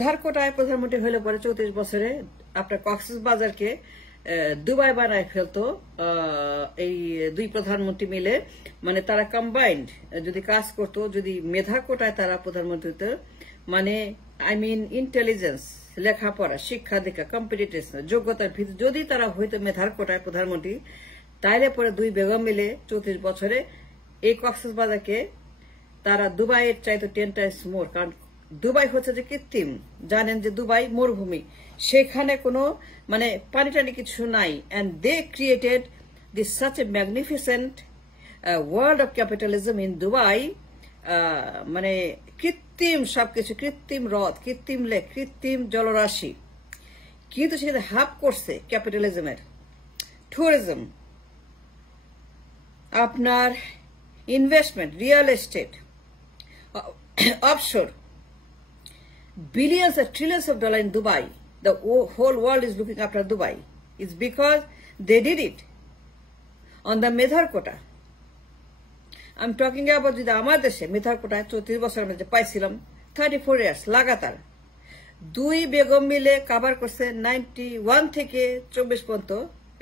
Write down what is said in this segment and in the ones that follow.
মেধার কোটায় প্রধানমন্ত্রী হলে পরে 34 বছরে আপনার কক্সবাজারকে দুবাই বানায় ফেলতো এই দুই প্রধানমন্ত্রী মিলে। মানে তারা কম্বাইন্ড যদি কাজ করতো, যদি মেধা কোটায় তারা প্রধানমন্ত্রী হতো, মানে আই মিন ইন্টেলিজেন্স, লেখাপড়া, শিক্ষা দীক্ষা, কম্পিটিটিভ যোগ্যতার ভিত্তি যদি তারা হইতো মেধার কোটায় প্রধানমন্ত্রী, তাইলে পরে দুই বেগম মিলে 34 বছরে এই কক্সবাজারকে তারা দুবাইয়ের চাইতো 10 টাইমস মোর। কারণ দুবাই হচ্ছে যে কৃত্রিম, জানেন যে দুবাই মরুভূমি, সেখানে কোনো মানে পানি টানি কিছু নাই। And they created this such a magnificent world of capitalism in Dubai. মানে কৃত্রিম সবকিছু, কৃত্রিম হ্রদ, কৃত্রিম লেক, কৃত্রিম জলরাশি, কিন্তু সেখানে হাব করছে ক্যাপিটালিজমের ট্যুরিজম, আপনার investment, real estate, offshore, billions and trillions of dollars in Dubai. The whole world is looking after Dubai. It's because they did it on the Medhar quota. I'm talking about the আমার দেশে মেধার কোটায় 34 বছরের মধ্যে পাইছিলাম 34 years লাগাতার। দুই বেগম মিলে কভার করছে 91 থেকে 24 পর্যন্ত,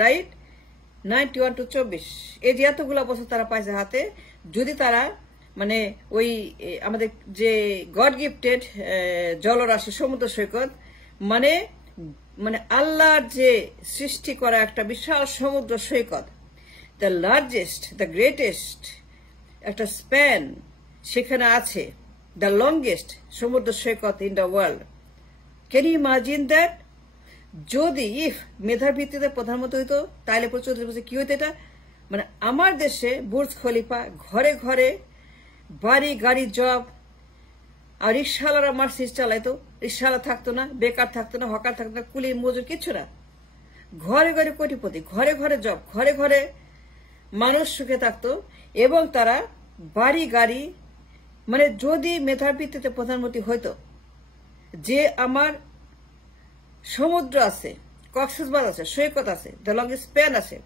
রাইট? 91 to 24 এই যে এতগুলো বছর তারা পাইছে হাতে। যদি তারা মানে ওই আমাদের যে গড গিফটেড জলরাশি, সমুদ্র সৈকত, মানে মানে আল্লাহর যে সৃষ্টি করা একটা বিশাল সমুদ্র সৈকত, দ্য লার্জেস্ট, দ্য গ্রেটেস্ট একটা স্প্যান সেখানে আছে, দ্য লংগেস্ট সমুদ্র সৈকত in the world. Can you imagine that? যদি ইফ মেধার ভিত্তিতে প্রধানমন্ত্রী হইতো তাহলে 34 বছর কি হইতো? এটা মানে আমার দেশে বুর্জ খলিফা, ঘরে ঘরে বাড়ি গাড়ি, জব, আর রিক্সাওয়ালারা মার্সিডিজ চালাইতো, রিক্সাওয়ালা থাকতো না, বেকার থাকতো না, হকার থাকতো না, কুলি মজুর কিচ্ছু না, ঘরে ঘরে কোটিপতি, ঘরে ঘরে জব, ঘরে ঘরে মানুষ সুখে থাকতো। এবং তারা বাড়ি গাড়ি, মানে যদি মেধার ভিত্তিতে প্রধানমন্ত্রী হইতো, যে আমার সমুদ্র আছে, কক্সবাজার আছে, সৈকত আছে, দ্য লংগেস্ট স্প্যান আছে,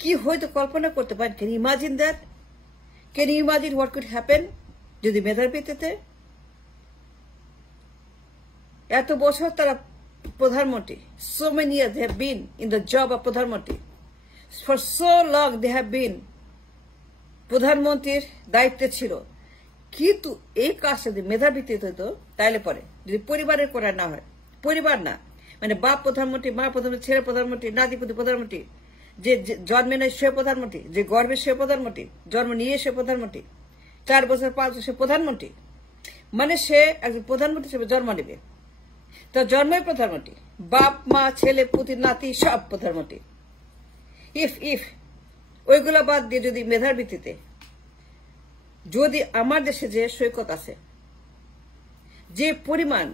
কি হয়তো কল্পনা করতে পারেন? Can you imagine that? Can you imagine what could happen যদি মেধার ভিত্তিতে? এত বছর তারা প্রধানমন্ত্রী, so many years they have been in the job of প্রধানমন্ত্রী, for so long they have been প্রধানমন্ত্রীর দায়িত্বে ছিল। কিন্তু এই কাজ যদি মেধার ভিত্তিতে হতো তাইলে পরে, যদি পরিবারের কোটা না হয়, পরিবার না মানে বাপ প্রধানমন্ত্রী, মা প্রধানমন্ত্রী, ছেলে প্রধানমন্ত্রী, নাতিপুতি প্রধানমন্ত্রী, যে জন্মে নেয় সে প্রধানমন্ত্রী, যে গর্বে সে প্রধানমন্ত্রী, জন্ম নিয়ে সে প্রধানমন্ত্রী, 4 বছর 5 বছর সে প্রধানমন্ত্রী, মানে সে একজন প্রধানমন্ত্রী হিসেবে জন্ম নেবে, তার জন্মই প্রধানমন্ত্রী, বাপ মা ছেলে পুতি নাতি সব প্রধানমন্ত্রী। ইফ ওইগুলা বাদ দিয়ে যদি মেধার ভিত্তিতে, যদি আমার দেশে যে সৈকত আছে, যে পরিমাণ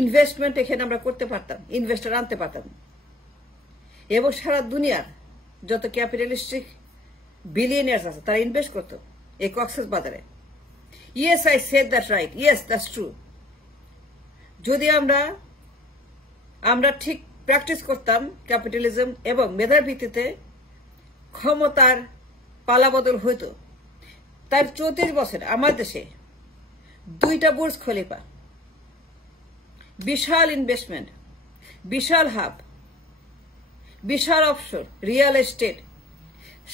ইনভেস্টমেন্ট এখানে আমরা করতে পারতাম, ইনভেস্টর আনতে পারতাম, এবং সারা দুনিয়ার যত ক্যাপিটালিস্টিক বিলিয়নিয়ার্স আছে তারা ইনভেস্ট করতো এই কক্সবাজারে। Yes, I said that right, yes that's true. যদি আমরা ঠিক প্র্যাকটিস করতাম ক্যাপিটালিজম এবং মেধার ভিত্তিতে ক্ষমতার পালাবদল হইতো, তার 34 বছর আমার দেশে 2টা বুর্জ খলিফা, বিশাল ইনভেস্টমেন্ট, বিশাল হাব, বিশাল অফশোর, রিয়েল এস্টেট,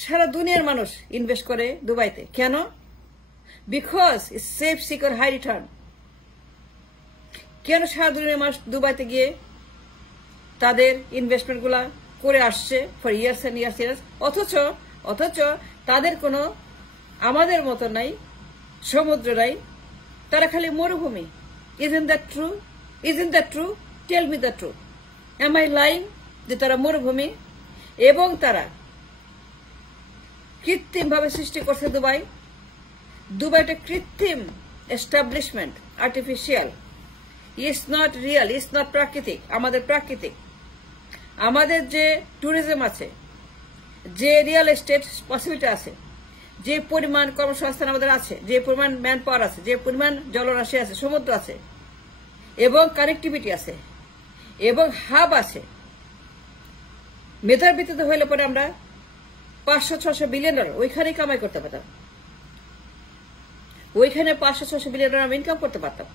সারা দুনিয়ার মানুষ ইনভেস্ট করে দুবাইতে। কেন? Because it's safe, secure, high return. কেন সারা দুনিয়ার মানুষ দুবাইতে গিয়ে তাদের ইনভেস্টমেন্ট গুলা করে আসছে for years and years years, অথচ তাদের কোনো আমাদের মতো নাই, সমুদ্র নাই, তারা খালি মরুভূমি। Isn't that true? Isn't that true? Tell me the truth. Am I lying? যে তারা মরুভূমি এবং তারা কৃত্রিম ভাবে সৃষ্টি করছে দুবাই। দুবাইটা কৃত্রিম establishment, artificial, it's not real, it's not প্রাকৃতিক। আমাদের প্রাকৃতিক, আমাদের যে ট্যুরিজম আছে, যে রিয়েল এস্টেট পসিবিলিটি আছে, যে পরিমাণ কর্মসংস্থান আমাদের আছে, যে পরিমাণ ম্যান পাওয়ার আছে, যে পরিমাণ জলরাশি আছে, সমুদ্র আছে, এবং কানেক্টিভিটি আছে, এবং হাব আছে, মেধার ভিত্তিতে হইলে পরে আমরা 500-600 বিলিয়ন ডলার ওইখানেই কামাই করতে পারতাম, ওইখানে 500-600 বিলিয়ন ডলার ইনকাম করতে পারতাম।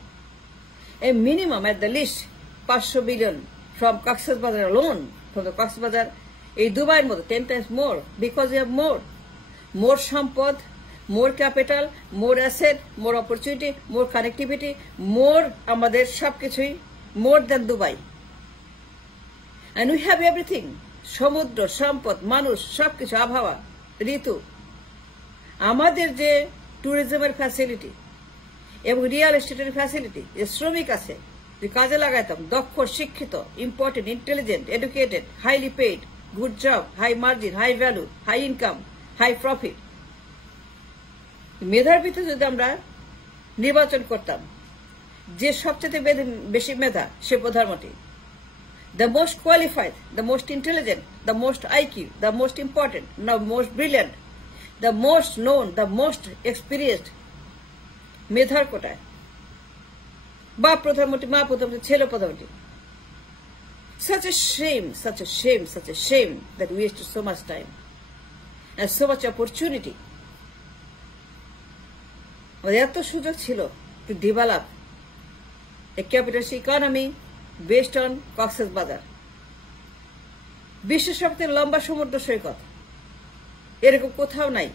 a minimum at the least 500 billion from Cox's Bazar alone, from the Cox's Bazar, a Dubai mother 10 times more, because we have more sampod, more capital, more asset, more opportunity, more connectivity, more amader sabkichui, more than Dubai. And we have everything. সমুদ্র সম্পদ মানুষ সবকিছু আবহাওয়া ঋতু আমাদের যে ট্যুরিজমের facility এবং রিয়েল এস্টেটের ফ্যাসিলিটি যে শ্রমিক আছে যে কাজে লাগাইতাম দক্ষ শিক্ষিত important intelligent educated highly paid good job high margin high value high income high profit মেধার ভিত্তিতে যদি আমরা নির্বাচন করতাম যে সবচেয়ে বেশি মেধা সে প্রধানমন্ত্রী the most qualified, the most intelligent, the most IQ, the most important, the most brilliant, the most known, the most experienced, মেধার কোটায় বাপ প্রধানমন্ত্রী মা প্রধানমন্ত্রী ছেলে প্রধানমন্ত্রী such a shame that we wasted so much time and so much opportunity. এত সুযোগ ছিল to develop a capitalist economy based on Cox's Bazar. বিশ্বের সবচেয়ে লম্বা সমুদ্র সৈকত এরকম কোথাও নাই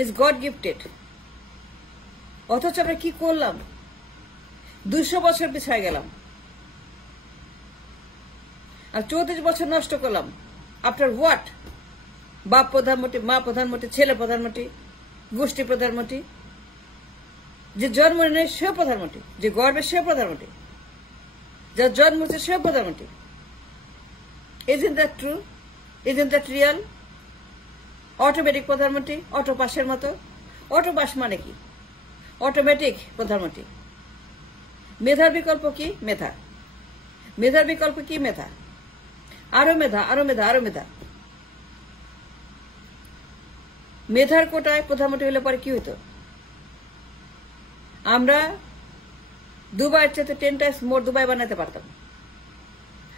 ইজ গড গিফটেড অথচ আমরা কি করলাম 200 বছর পিছায় গেলাম আর 34 বছর নষ্ট করলাম আফটার হোয়াট বাপ প্রধানমন্ত্রী মা প্রধানমন্ত্রী ছেলে প্রধানমন্ত্রী গোষ্ঠী প্রধানমন্ত্রী যে জন্ম নেই সে প্রধানমন্ত্রী যে গর্বের সে প্রধানমন্ত্রী যার জন্ম হচ্ছে সে প্রধানমন্ত্রী Isn't that true? Isn't that real? Automatic প্রধানমন্ত্রী অটো পাসের মতো অটো পাস মানে কি অটোমেটিক প্রধানমন্ত্রী মেধার বিকল্প কি মেধা মেধার বিকল্প কি মেধা আরো মেধা আরো মেধা আরো মেধা মেধার কোটায় প্রধানমন্ত্রী হলে পরে কি হতো আমরা দুবাইয়ের চেয়ে 10 টাইমস মোর দুবাই বানাতে পারতাম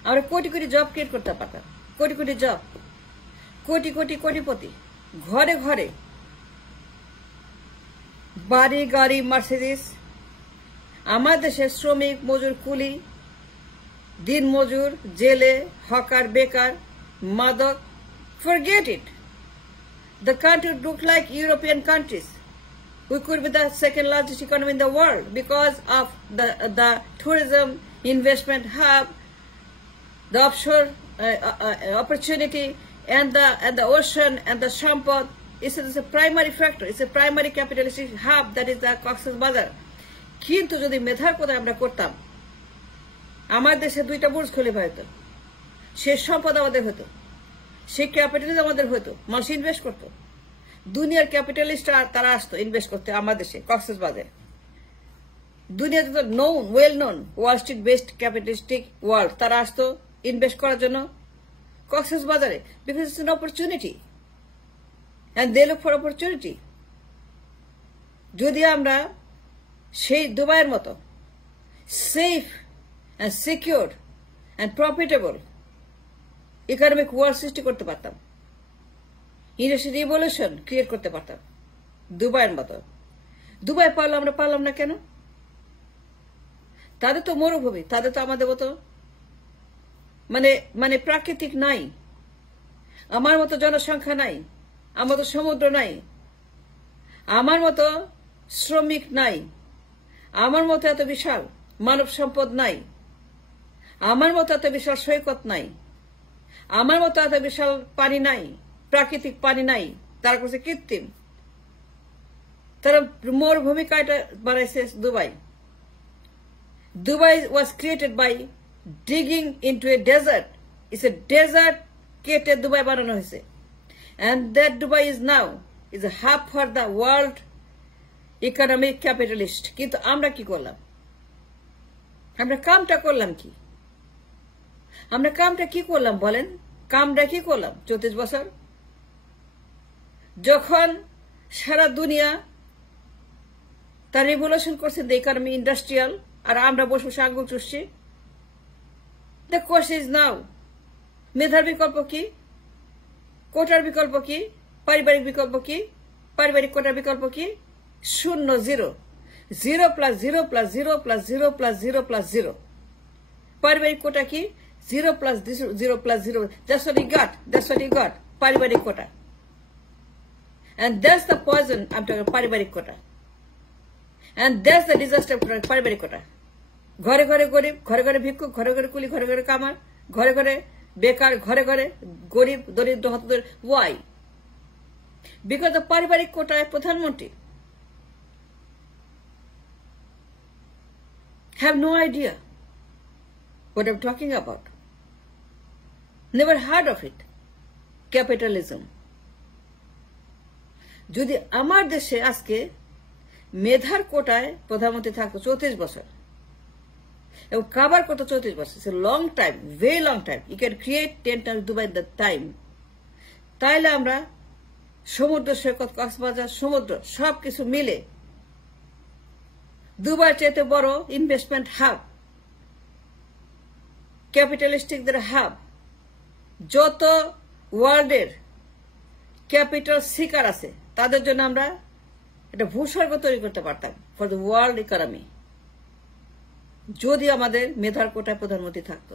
আমরা কোটি কোটি জব ক্রিয়েট করতে পারতাম কোটি কোটি জব কোটি কোটি কোটিপতি ঘরে ঘরে বাড়ি গাড়ি মার্সিডিজ আমার দেশের শ্রমিক মজুর কুলি দিন মজুর জেলে হকার বেকার মাদক forget it the country would look like European countries. We could be the second largest economy in the world because of the tourism investment hub, the offshore opportunity, and the ocean and the sampod. It's a primary factor. It's a primary capitalistic hub that is the Cox's Bazar. কিন্তু যদি মেধার কথা আমরা করতাম আমার দেশে 2টা Burj খলিফা হতো সে সম্পদ আমাদের হতো সে ক্যাপিটালিজম আমাদের হতো মানুষ ইনভেস্ট করতো দুনিয়ার ক্যাপিটালিস্ট তারা আসতো ইনভেস্ট করতে আমার দেশে কক্সেস বাজারে দুনিয়াতে তো well known Wall Street based capitalistic world তারা আসতো ইনভেস্ট করার জন্য কক্সেস বাজারে because it's an opportunity and they look for opportunity যদি আমরা সেই দুবাইয়ের মতো safe and secure and profitable economic world সৃষ্টি করতে পারতাম ইন্ডাস্ট্রিয়াল রিভলিউশন ক্রিয়েট করতে পারতাম দুবাইয়ের মতো দুবাই পারলাম আমরা পারলাম না কেন তাদের তো মরুভূমি তাদের তো আমাদের মতো মানে প্রাকৃতিক নাই আমার মতো জনসংখ্যা নাই আমার মতো সমুদ্র নাই আমার মতো শ্রমিক নাই আমার মতো এত বিশাল মানব সম্পদ নাই আমার মতো এত বিশাল সৈকত নাই আমার মতো এত বিশাল পানি নাই প্রাকৃতিক পানি নাই তারা করছে কৃত্রিম তারা মরুভূমি কাটা বানাইছে Dubai Dubai was created by digging into a desert it's a desert কেটে দুবাই বানানো হয়েছে and that Dubai is now is a hub for the world economic capitalist কিন্তু আমরা কি করলাম আমরা কামটা করলাম কি আমরা কামটা কি করলাম বলেন কামটা কি করলাম 34 বছর যখন সারা দুনিয়া তার রিভলিউশন করছে দ্য ইকোনমি ইন্ডাস্ট্রিয়াল আর আমরা বসে বসে আঙ্গুল চুষছি দ্য কোয়েশ্চন ইজ নাও মেধার বিকল্প কি কোটার বিকল্প কি পারিবারিক বিকল্প কি পারিবারিক কোটার বিকল্প কি শূন্য 0 plus 0 plus 0 plus 0 plus 0 plus 0. Paribarik quota ki 0 plus 0 plus 0. That's what he got. That's what he got. Paribarik quota. And that's the poison I'm talking about, paribarik quota. And that's the disaster quota, paribarik quota. ঘরে ঘরে গরিব, ঘরে ঘরে ভিক্ষুক, ঘরে ঘরে কুলি, ঘরে ঘরে কামার, ঘরে ঘরে বেকার, ঘরে ঘরে গরিব দরিদ্র হতদের। Why? Because the paribarik quota প্রধানমন্ত্রী have no idea what I'm talking about. Never heard of it. Capitalism. যদি আমার দেশে আজকে মেধার কোটায় প্রধানমন্ত্রী থাকতো 34 বছর এবং কাবার কোটা 34 বছর, it's a long time, very long time. You can create 10 times Dubai at that time. তাইলে আমরা সমুদ্র সৈকত, কক্সবাজার সমুদ্র সবকিছু মিলে দুবাই চাইতে বড় ইনভেস্টমেন্ট হাব, ক্যাপিটালিস্টিকদের হাব, যত ওয়ার্ল্ডের ক্যাপিটাল সিকার আছে তাদের জন্য আমরা একটা ভূস্বর্গ তৈরি করতে পারতাম ফর দ্য ওয়ার্ল্ড ইকোনমি, যদি আমাদের মেধার কোটায় প্রধানমন্ত্রী থাকতো।